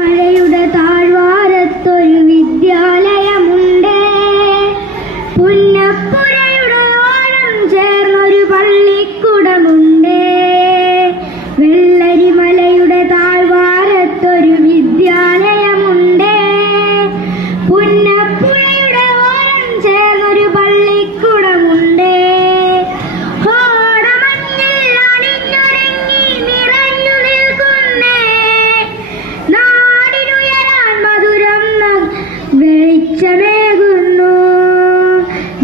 വെള്ളരിമലയുടെ താഴ്വാരത്തൊരു വിദ്യാലയമുണ്ട്. പുന്നപ്പുഴയുടെ ഓരം ചേർന്നൊരു പള്ളിക്കുടമുണ്ട്. വെള്ളരിമലയുടെ താഴ്വാരത്തൊരു വിദ്യാലയമുണ്ട്. പുന്നപ്പുഴയുടെ ഓരം ചേർന്നൊരു പള്ളിക്കുടമുണ്ട്. വെളിച്ചമേകുന്നു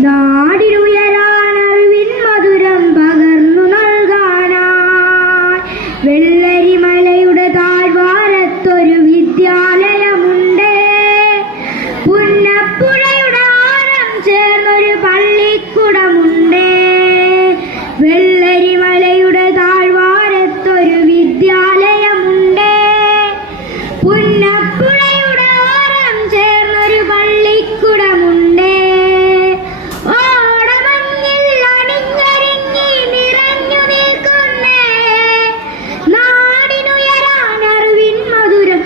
നാടിനുയരാൻ അറിവിൻ മധുരം പകർന്നു നൽകാനായി. വെള്ളരിമലയുടെ താഴ്വാരത്തൊരു വിദ്യാലയമുണ്ട്. പുന്നപ്പുഴയുടെ ഓരം ചേർന്നൊരു പള്ളിക്കുടമുണ്ട്. വെള്ളരിമലയുടെ താഴ്വാരത്തൊരു വിദ്യാലയമുണ്ട്. പുന്നപ്പുഴയുടെ ഓരം ചേർന്നൊരു പള്ളിക്കുടമുണ്ട്. ഓടമഞ്ഞിൽ അണിഞ്ഞൊരുങ്ങി നിറഞ്ഞു നിൽക്കുന്നേ നാടിനുയരാൻ അറിവിൻ മധുരം